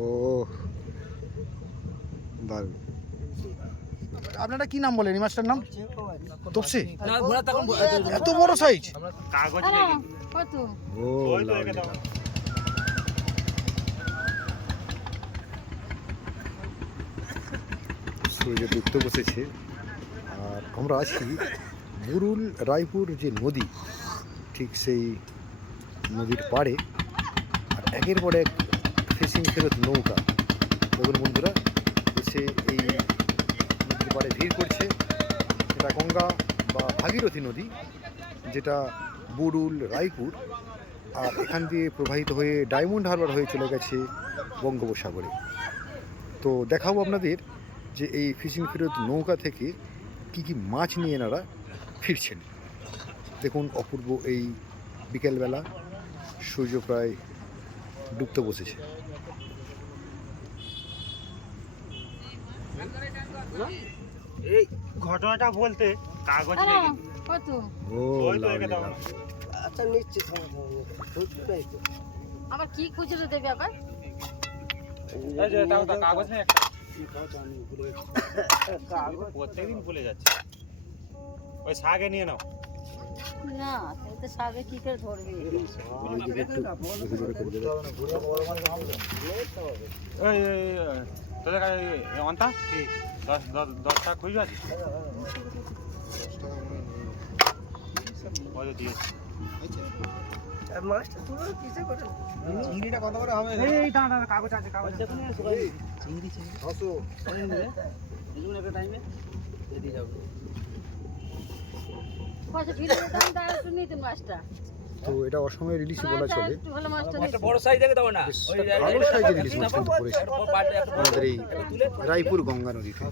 ও দারুণ। আপনারা কি নাম বলেন এই মাছটার নাম? তপসি। এত বড় সাইজ? ও সূর্য ডুবতে বসেছে আর আমরা আছি বুরুল রায়পুর যে নদী, ঠিক সেই নদীর পাড়ে। আর একের পর এক ফিশিং ফেরত নৌকা, দেখুন বন্ধুরা, এসে এই নদীর পাড়ে ভিড় করছে। এটা গঙ্গা বা ভাগীরথী নদী, যেটা বুরুল রায়পুর, আর এখান দিয়ে প্রবাহিত হয়ে ডায়মন্ড হারবার হয়ে চলে গেছে বঙ্গোপসাগরে। তো দেখাবো আপনাদের যে এই ফিশিং ফেরত নৌকা থেকে কি কি মাছ নিয়ে এনারা ফিরছেন। দেখুন অপূর্ব এই বিকেলবেলা, সূর্য প্রায় ডুবতে বসেছে। এই ঘটনাটা বলতে কাগজ কত? ও আচ্ছা নিচ্ছি, আবার কি খুচরো দেবে আবার? কাগজ নেই একটা, প্রত্যেকদিন ভুলে যাচ্ছে। ওই শাকে নিয়ে নাও। না, এই তো শাকে কি করে ধরবে? তোদের অন্তা কি 10 টাকা খুঁজবে আছে? দিয়েছি মাছটা তুলো কিসে করে? চিংড়িটা কত করে হবে? এই দাঁড়া কাগজ আছে, কাগজ আছে। চিংড়ি 600 এই একটা টাইমে দিয়ে যাবো। কত ভিড়ের দাম দাও শুনি তো মাছটা। তো এটা অসময়ের ইলিশ বলা চলে। ভালো মাছটা একটা বড় সাইজ দেখে দাও না, ওই ভালো সাইজের ইলিশ মাছ কিন্তু পড়েছে আমাদের এই রায়পুর গঙ্গা নদীতে।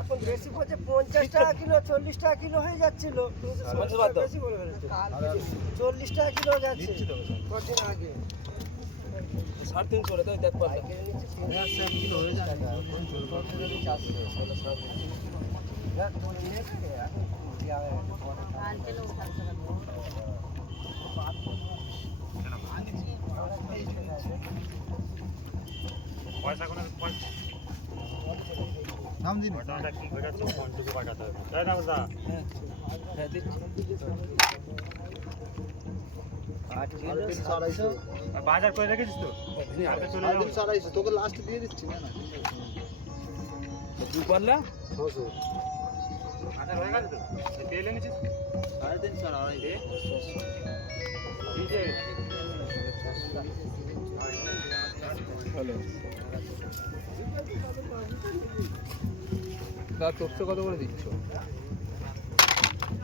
এখন বেশি পড়ছে, 50 টাকা কিলো, 40 টাকা কিলো হয়ে যাচ্ছিল। বেশি করে ফেলেছে, 40 টাকা কিলো যাচ্ছে কদিন আগে। 350 করে তো দেখ পাবে। কিলো হয়ে যায় না এখন 4 টাকা নাম দিন ওটা কি করে যাচ্ছে, কোনটুকু পাঠাতে হবে? তাই না দাদা? হ্যাঁ দিচ্ছি। 350 বাজার করে রেখেছিস তো? আগে চলে যাও। 350 তোকে লাস্ট দিয়ে দিচ্ছি না। দু পাল্লা 600 বাজার হয়ে গেছে তো? তেল এনেছিস? 350 আর আড়াই রে। এই যে হ্যালো দাদা, টপসে কত করে দিচ্ছ?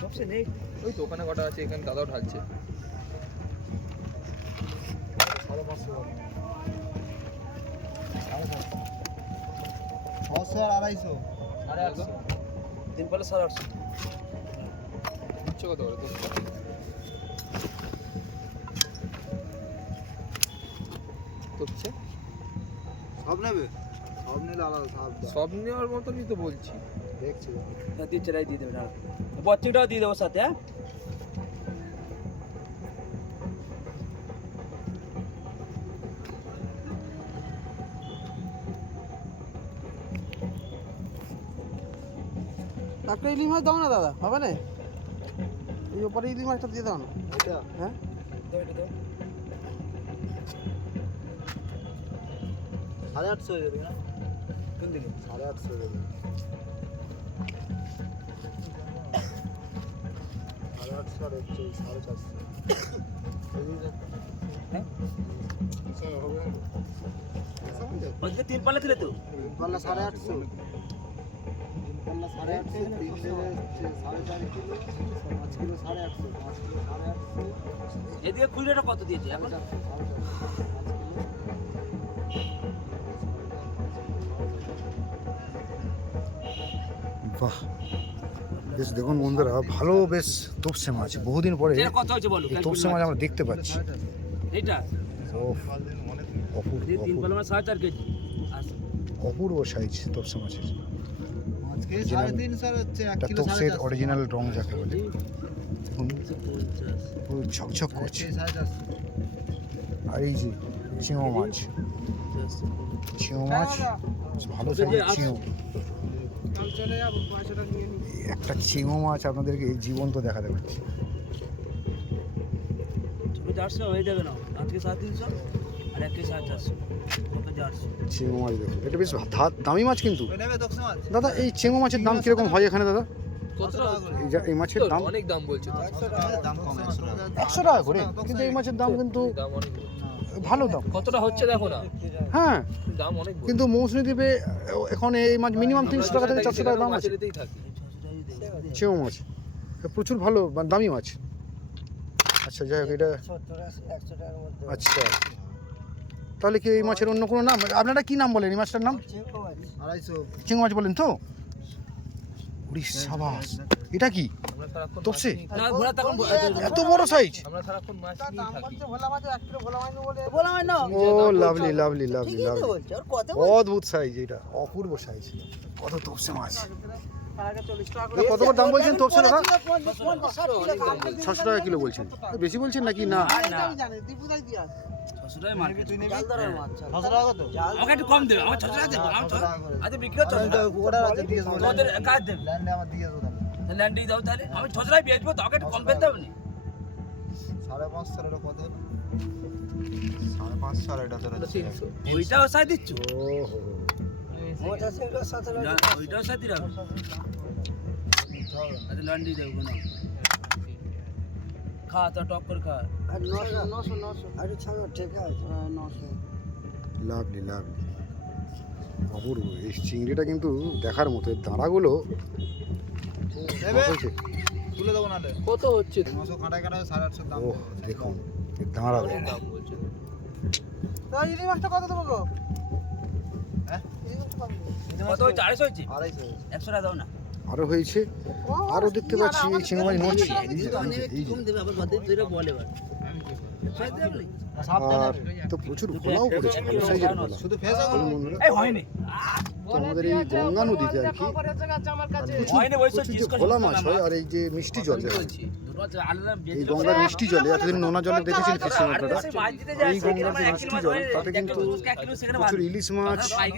টপসে নেই, ওই দোকানে কটা আছে, এখানে দাদাও ঢালছে। 600 আর 250 850 তিন পাল্লা 850 দিচ্ছ কত করে টপসে? সব নেবে? সব নিলে আলাদা সব নেওয়ার মতনই তো বলছি। দেখছি দিচ্ছে, রাই দিয়ে দেবে না, বচ্চিটাও দিয়ে দেবো সাথে। হ্যাঁ একটা ইলিশ মাছ দাও না দাদা, হবে না? এই ওপরে ইলিশ মাছটা দিয়ে দাও না। এটা হ্যাঁ দাও। 850 হয়ে যাবে না? কোন দিকে? 850 হয়ে যাবে। 850 আর 450 হ্যাঁ হবে না? ওইদিকে তিন পাল্লা দিলে তো? পাল্লা 850, পাল্লা 850, 3 4.5 কিলো, 5 কিলো 850, 5 কিলো 850। এদিকে কুইলাটা কত দিয়েছে এখন? বাহ, বেশ দেখুন বন্ধুরা, ভালো বেশ তপসে মাছ, বহুদিন পরে এটা কত হচ্ছে বলো? এই তপসে মাছ আমরা দেখতে পাচ্ছি। এইটা ওফ, অপূর্ব তিন অপূর্ব পাল্লা 4.5 কেজি। অপূর্ব সাইজ তপসে মাছের। আজকে 350 হচ্ছে 1 এটা কিলো তপসের 450। অরিজিনাল রং যাকে বলে। দেখুন পুরো ঝকঝক করছে। আর এই যে চিংড়ি মাছ, চিংড়ি মাছ ভালো সাইজের চিংড়ি। চলে যাবো 500 টাকা নিয়ে নি। একটা চিংড়ি মাছ আপনাদেরকে জীবন্ত দেখাতে পারছি। ছোটো 400 হয়ে যাবে না, আজকে 350 আর একে 450, কত 400। চিংড়ি মাছ দেখুন, এটা বেশ দামি মাছ কিন্তু। দাদা এই চিংড়ি মাছের দাম কিরকম হয় এখানে দাদা? এই মাছের দাম অনেক দাম বলছে তো। 100 টাকা করে, কিন্তু এই মাছের দাম কিন্তু ভালো দাম। কতটা হচ্ছে দেখো না, হ্যাঁ, দাম অনেক কিন্তু মৌসুমী দ্বীপে এখন এই মাছ মিনিমাম 300 টাকা থেকে 400 টাকা দাম আছে মাছেরতেই থাকে। চিংড়ি মাছ। এটা প্রচুর ভালো দামি মাছ। আচ্ছা যাই হোক, এটা আচ্ছা, তাহলে কি এই মাছের অন্য কোনো নাম? আপনারা কি নাম বলেন এই মাছটার নাম? চিংড়ি মাছ বলেন তো? সাবাস, এটা কি আমরা সারাক্ষণ তপসে? মাছ নিয়ে না ঘোড়া তখন এত বড় সাইজ? আমরা সারাক্ষণ মাছ নিয়ে দাম থাকি। বলছে ভোলা মাছ 1 কিলো ভোলা মাছ বলে বলা হয় না ও লাভলি লাভলি লাভলি লাভলি, অদ্ভুত সাইজ, এটা অপূর্ব সাইজ। কত তপসে মাছ, তার আগে 40 টাকা করে। এটা কত করে দাম বলছেন তপসে দাদা? 50 600 টাকা কিলো বলছেন, বেশি বলছেন নাকি? না আমি জানি দীপুদাই দিয়া 600 টাকা মার্কেট। জাল ধরার মাছ 600 টাকা কত? আমাকে একটু কম দেবে, আমার 600 টাকা দেবো। আচ্ছা বিক্রি হচ্ছে 600 টাকা। তোমাদের কাজ দেবে, ল্যান্ডে আমার দিয়ে দাও তাহলে। ল্যান্ডে দাও তাহলে। আমি 600 টাকা বেচবো, তো আমাকে একটু কম পেতে হবে না? 550 এটা কত হলো? 550 এটা তো 300। ওইটাও সাই দিচ্ছ? ওহো, ওইটাও সাই দিলাম। আচ্ছা ল্যান্ডে দেবো না, খা তো টক করে খা। আর 900 আরে ছাড়ো ঠিক আছে 900 লাভলি লাভলি, অপূর্ব। এই চিংড়িটা কিন্তু দেখার মতো, এর দাঁড়াগুলো হয়েছে। তুলে দেবো নালে। কত হচ্ছে? 900 কাটা কাটা 850 দাম। ওহ দেখুন, এর দাঁড়া দেখুন। দাম বলছে। তো এই মাছটা কত দেবো গো? হ্যাঁ? এই মাছটা কত দেবো? কত হয়েছে? 250 হয়েছে? 250। 100 টাকা দাও না। আরো হয়েছে, আরো দেখতে পাচ্ছি এই চিংড়ি মাছ নড়ছে। এই যে, এই যে। দেবে আবার বাদে তুই বলে এবার সাই দেবে আর তো প্রচুর ভোলাও করেছে, ভালো সাইজের ভোলা। শুধু ফেস বন্ধুরা, বন্ধুরা, এই হয়নি তো আমাদের এই গঙ্গা নদীতে আর কি হয়নি বলছো প্রচুর যে ভোলা মাছ হয়, আর এই যে মিষ্টি জল দেয়, এই গঙ্গার মিষ্টি জলে, এতদিন নোনা জলে দেখেছেন ফিশিং আপনারা, এই গঙ্গার যে মিষ্টি জল তাতে কিন্তু প্রচুর ইলিশ মাছ, আর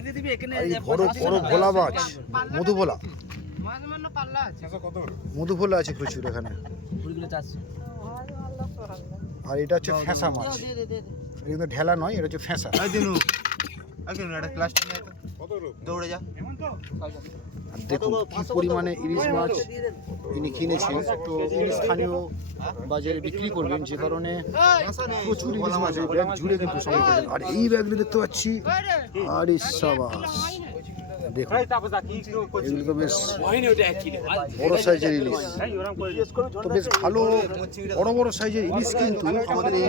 এই বড় বড় ভোলা মাছ, মধুভোলা, মাছ মান্য পাল্লা আছে মধুভোলা আছে প্রচুর এখানে। আর এটা হচ্ছে ফ্যাঁসা মাছ, দে দে দে এটা কিন্তু ঢেলা নয়, এটা হচ্ছে ফ্যাঁসা। এই দিনু একদম একটা প্লাস্টিক নিয়ে তো দৌড়ে যা। আর দেখুন কি পরিমাণে ইলিশ মাছ ইনি কিনেছেন, তো ইনি স্থানীয় বাজারে বিক্রি করবেন, যে কারণে প্রচুর ইলিশ মাছ এই ব্যাগ জুড়ে কিন্তু সংগ্রহ করেছেন। আর এই ব্যাগগুলো দেখতে পাচ্ছি, আরে সাবাস, দেখুন এগুলো তো বেশ বড় সাইজের ইলিশ, তো বেশ ভালো বড় বড় সাইজের ইলিশ কিন্তু আমাদের এই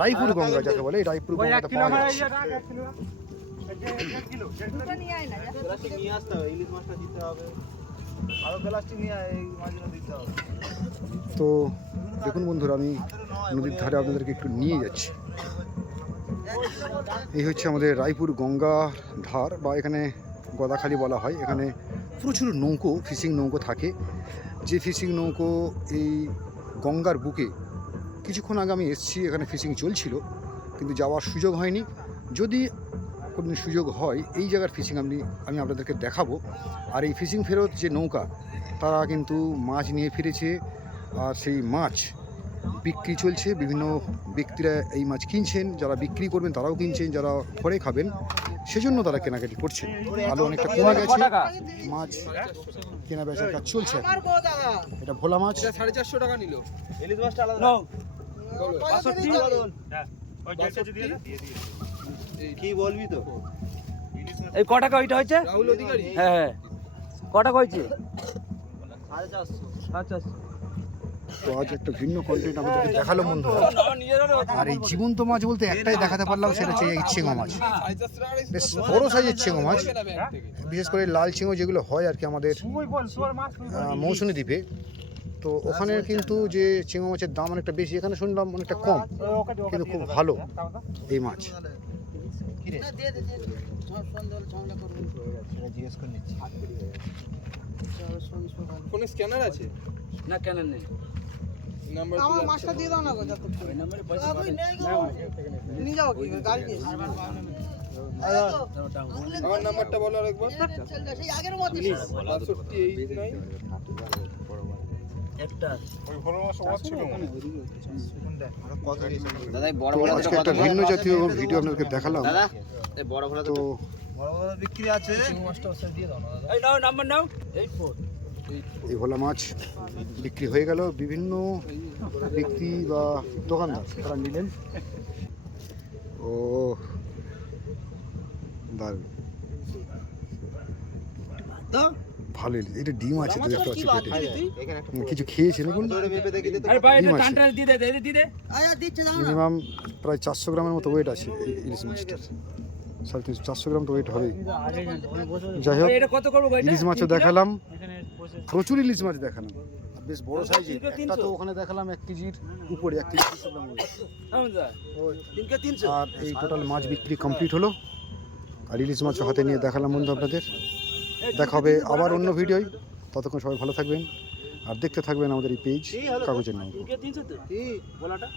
রায়পুর গঙ্গা যাকে বলে, এই রায়পুর গঙ্গাতে পাওয়া যাচ্ছে। প্লাস্টিক নিয়ে আসতে হবে, ইলিশ মাছটা দিতে হবে। আরো প্লাস্টিক নিয়ে এই মাছগুলো দিতে হবে। তো দেখুন বন্ধুরা, আমি নদীর ধারে আপনাদেরকে একটু নিয়ে যাচ্ছি। এই হচ্ছে আমাদের রায়পুর গঙ্গা ধার, বা এখানে গদাখালি বলা হয়। এখানে প্রচুর নৌকো, ফিশিং নৌকো থাকে, যে ফিশিং নৌকো এই গঙ্গার বুকে। কিছুক্ষণ আগে আমি এসেছি, এখানে ফিশিং চলছিল, কিন্তু যাওয়ার সুযোগ হয়নি। যদি কোনো সুযোগ হয় এই জায়গার ফিশিং আমি আপনাদেরকে দেখাবো। আর এই ফিশিং ফেরত যে নৌকা, তারা কিন্তু মাছ নিয়ে ফিরেছে, আর সেই মাছ বিক্রি চলছে। বিভিন্ন ব্যক্তিরা এই মাছ কিনছেন, যারা বিক্রি করবেন তারাও কিনছেন, যারা ঘরে খাবেন সেজন্য তারা কেনাকাটি করছেন। আলু অনেকটা কমে গেছে, মাছ কেনা বেচার কাজ চলছে এখন। আমার গো দাদা এটা ভোলা মাছ, 450 টাকা নিল। ইলিশ মাছটা আলাদা। কি বলবি তো? এই ক টাকা ওইটা হয়েছে? রাহুল অধিকারী। হ্যাঁ হ্যাঁ, ক টাকা হয়েছে? 450। আচ্ছা তো আজ একটা ভিন্ন কন্টেন্ট আমাদেরকে দেখালো বন্ধুরা। আর এই জীবন্ত মাছ বলতে একটাই দেখাতে পারলাম, সেটা হচ্ছে এই চিংড়ি মাছ, বেশ বড় সাইজের চিংড়ি মাছ, বিশেষ করে লাল চিংড়ি যেগুলো হয় আর কি আমাদের মৌসুমী দ্বীপে। তো ওখানে কিন্তু যে চিংড়ি মাছের দাম অনেকটা বেশি, এখানে শুনলাম অনেকটা কম, কিন্তু খুব ভালো এই মাছ। কি রে? দে দে দে সব সন্ধ্যা ঝামেলা করবেন সেটা জিজ্ঞেস করে নিচ্ছি। চলো সন্ধ্যা কোন স্ক্যানার আছে? না কেন নেই, আমার মাছটা দিয়ে দাও না গো যত ওই নম্বরে পয়সা পাবে নিয়ে যাও কি গাড়ি নিয়ে আমার নাম্বারটা বলো আরেকবার সেই আগের মতো 6289 একটা দাদা এই বড় তো বড় আজকে একটা ভিন্ন জাতীয় ভিডিও আপনাদেরকে দেখালাম। দাদা এই বড় বড় তো বিক্রি আছে এই নাও নাম্বার নাও 84 এই ভোলা মাছ বিক্রি হয়ে গেল। বিভিন্ন ব্যক্তি বা দোকানদার তারা নিলেন। ও দারুণ, ভালো ইলিশ। এটা ডিম আছে তো দেখতে পাচ্ছি পেটে। কিছু খেয়েছে দেখুন, আরে ভাই ডিম এটা আছে। টানটা দিয়ে দে দিয়ে দে মিনিমাম প্রায় 400 গ্রামের মতো ওয়েট আছে এই ইলিশ মাছটার। 350 400 গ্রাম তো ওয়েট হবেই। যাই হোক, এটা কত করব ভাই? ইলিশ মাছও দেখালাম, প্রচুর ইলিশ মাছ দেখালাম, আর বেশ বড় সাইজের। একটা তো ওখানে দেখালাম 1 কেজির উপরে, 1 কেজি 300 গ্রাম ওয়েট। তিনকে 300 আর এই টোটাল মাছ বিক্রি কমপ্লিট হলো। আর ইলিশ মাছও হাতে নিয়ে দেখালাম বন্ধু আপনাদের। দেখা হবে আবার অন্য ভিডিওয়। ততক্ষণ সবাই ভালো থাকবেন আর দেখতে থাকবেন আমাদের এই পেজ কাগজের নাম। তিনকে 300 তো বলাটা